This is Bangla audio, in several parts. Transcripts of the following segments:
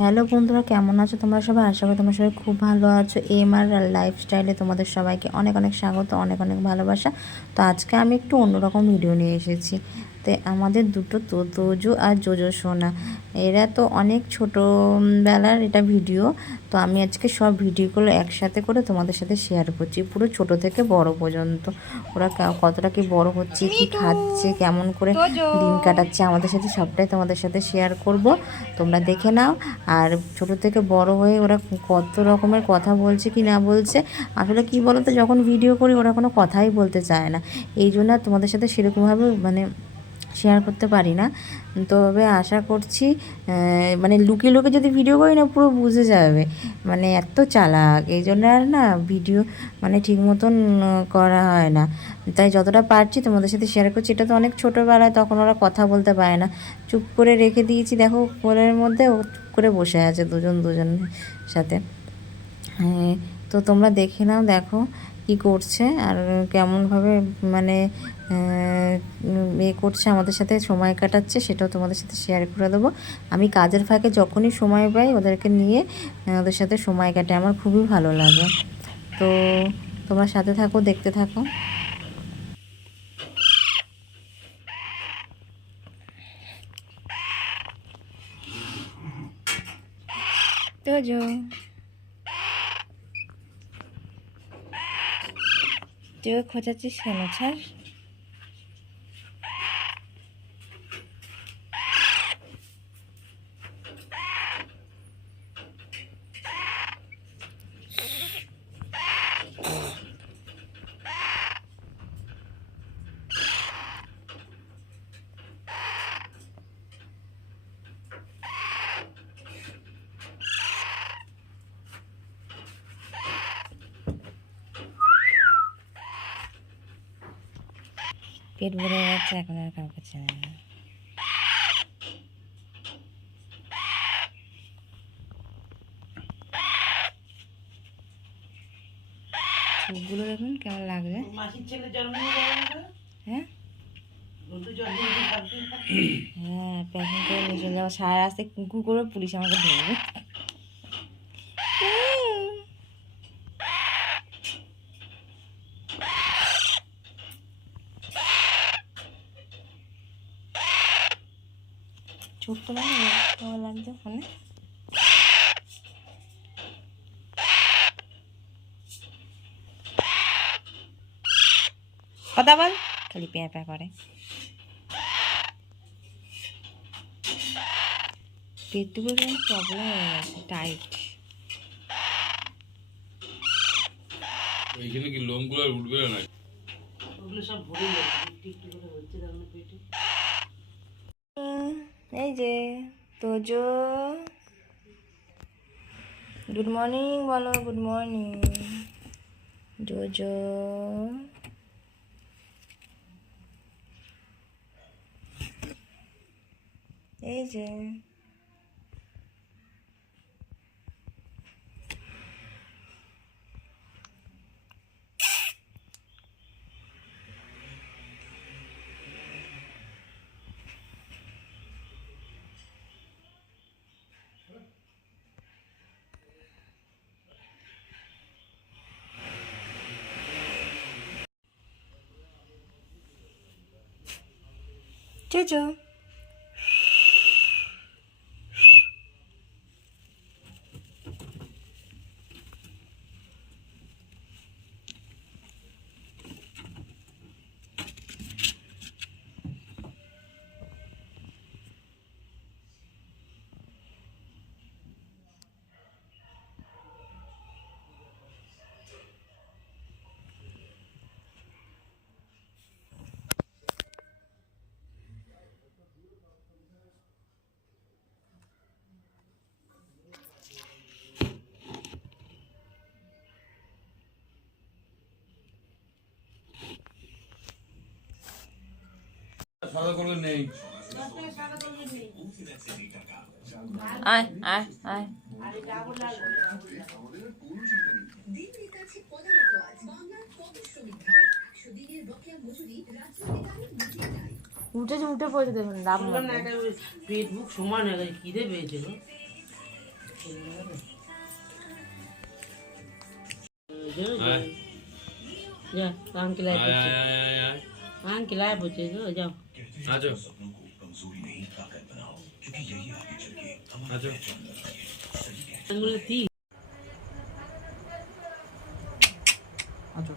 হ্যালো বন্ধুরা, কেমন আছো তোমরা সবাই? আশা করি তোমরা সবাই খুব ভালো আছো। এমআর লাইফস্টাইলে তোমাদের সবাইকে অনেক অনেক স্বাগত, অনেক অনেক ভালোবাসা। তো আজকে আমি একটু অন্যরকম ভিডিও নিয়ে এসেছি। তো আমাদের দুটো তোজো আর জোজো সোনা, এরা তো অনেক ছোটোবেলার এটা ভিডিও। তো আমি আজকে সব ভিডিওগুলো একসাথে করে তোমাদের সাথে শেয়ার করছি, পুরো ছোট থেকে বড় পর্যন্ত। ওরা কতটা কি বড় হচ্ছে, কি খাচ্ছে, কেমন করে দিন কাটাচ্ছে আমাদের সাথে, সবটাই তোমাদের সাথে শেয়ার করব। তোমরা দেখে নাও। আর ছোট থেকে বড় হয়ে ওরা কত রকমের কথা বলছে কি না বলছে, আসলে কি বলো তো, যখন ভিডিও করি ওরা কোনো কথাই বলতে চায় না। এই জন্য আর তোমাদের সাথে সেরকমভাবে শেয়ার করতে পারি না। তবে আশা করছি মানে লুকিয়ে লুকিয়ে যদি ভিডিও করি না, পুরো বুঝে যাবে। মানে এত চালাক, এই জন্য আর না ভিডিও ঠিক মতন করা হয় না। তাই যতটা পারছি তোমাদের সাথে শেয়ার করছি। এটা তো অনেক ছোটোবেলায়, তখন ওরা কথা বলতে পারে না, চুপ করে রেখে দিয়েছি। দেখো কোলের মধ্যে ও চুপ করে বসে আছে দুজনের সাথে। হ্যাঁ, তো তোমরা দেখে নাও, দেখো কি করছে আর কেমনভাবে মানে করছে, আমাদের সাথে সময় কাটাচ্ছে, সেটাও তোমাদের সাথে শেয়ার করে দেবো। আমি কাজের ফাঁকে যখনই সময় পাই ওদেরকে নিয়ে ওদের সাথে সময় কাটে, আমার খুবই ভালো লাগে। তো তোমরা সাথে থাকো, দেখতে থাকো। তোজো, তুইও খোঁচাচ্ছিস কেন? ছাড়। পেট ভরে যাচ্ছে, এখন আর কাউকে চেনে না। চোখগুলো দেখুন কেমন লাগছে। হ্যাঁ হ্যাঁ, প্যাকিং করে নিয়ে চলে যাবো। সারা রাস্তায় কুকুর করে পুলিশ আমাকে ধরবে। ছোট্ট কেমন লাগছে ফোনে। কথা বল, খালি প্যাঁ প্যাঁ করে। পেটটুকু প্রবলেম হয়ে গেছে, টাইট। এইখানে কি লোমগুলো আর উঠবে না? ওগুলো সব ভরে যাবে, একটু একটু করে হচ্ছে তার পেটে। এই যে তোজো, গুড মর্নিং বলো, গুড মর্নিং। জোজো, এই যে জোজো। সাদা কলম নেই। আয় আয় আয়। উঠে উঠে পড়ে দেখুন, লাভ পেট বুক সমান হয়ে গেছে, খিদে পেয়েছে গো। আয় যা আঙ্কেল আয় আয় বলছে, আয় আয় আঙ্কেল আয় বলছে গো, যাও। আজো আজো আঙ্গুলে কি আচ্ছা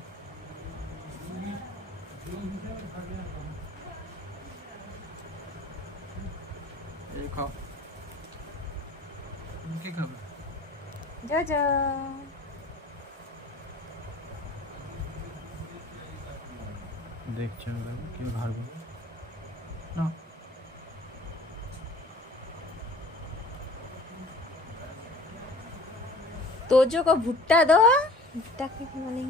এই খাও কে খাবে যা যা দেখছেন কেউ ঘাড়বো না তোজো को भुट्टा दो भुट्टा के মানে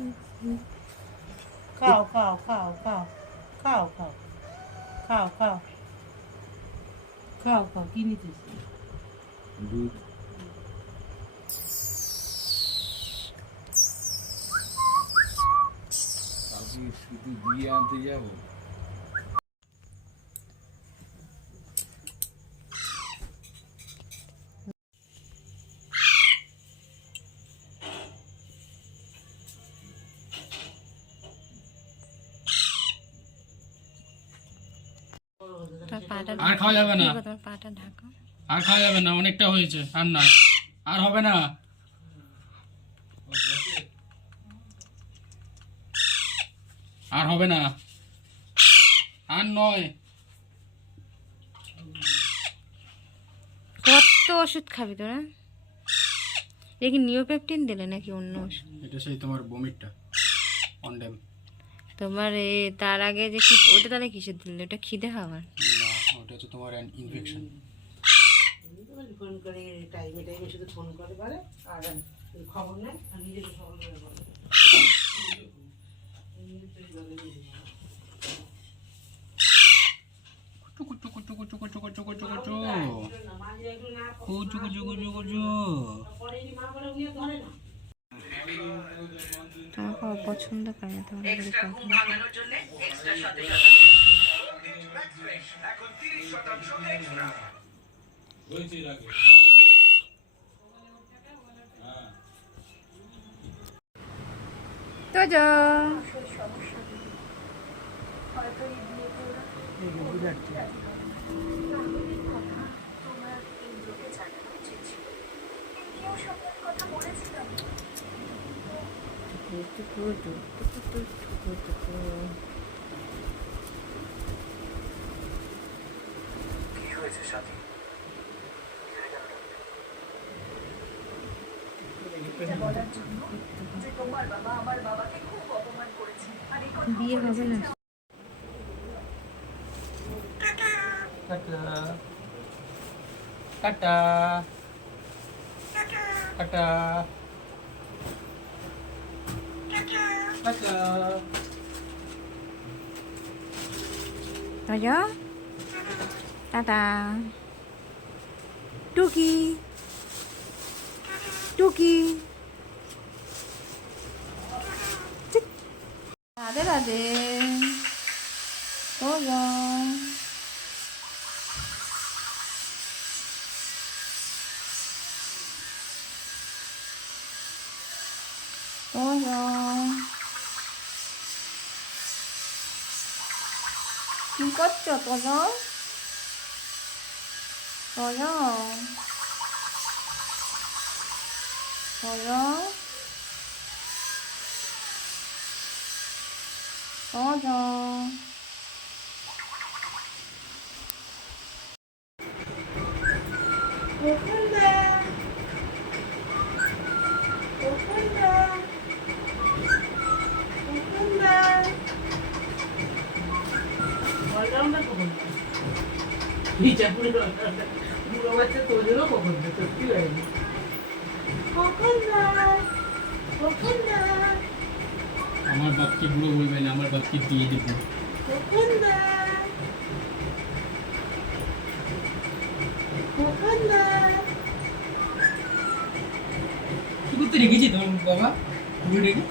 খাও খাও খাও খাও খাও খাও খাও খাও খাও খাও কি নিতেছ? দুধ আমি শুধু দিয়ে আনতে যাবো আর খাওয়া যাবে না তোমার পাটা ঢাকা আর খাওয়া যাবে না অনেকটা হয়েছে আর না আর হবে না আর হবে না আর নয় কত ওষুধ খাবি তোরা? দেখি নিওপেপটিন দিলে নাকি অন্য ওষুধ? এটা সেই তোমার বমিটটা অনডেম তোমার তার আগে যে কি ওটা তাহলে কিসের দিলে? ওটা খিদে খাবার। না ওটা হচ্ছে তোমার ইনফেকশন ফোন করে টাইমে টাইমে শুধু ফোন করে পারে আর খবর নেয় আর নিজেকে খবর করে বলে। কুচু কুচু কুচু কুচু কুচু কুচু কুচু কুচু কুচু কুচু কুচু তোমাকে অপছন্দ করে না তোমার বাড়ি কখন? তো যা বিয়ে হবে না। Tata tata tata tata Toyo, tata, Tuki, Tuki. Radhe Radhe Toyo. Toyo. কি করছো তোজো? তোজো তোজো তোজো অলরাউন্ডার কখন? বিজাপুরের অলরাউন্ডার বুড়ো বাচ্চা তোদেরও কখন? সত্যি হয়নি। আমার বাপকে বুড়ো বলবে না আমার বাপকে দিয়ে দেবো কি করতে রেখেছি তোমার বাবা বুড়ো রেখে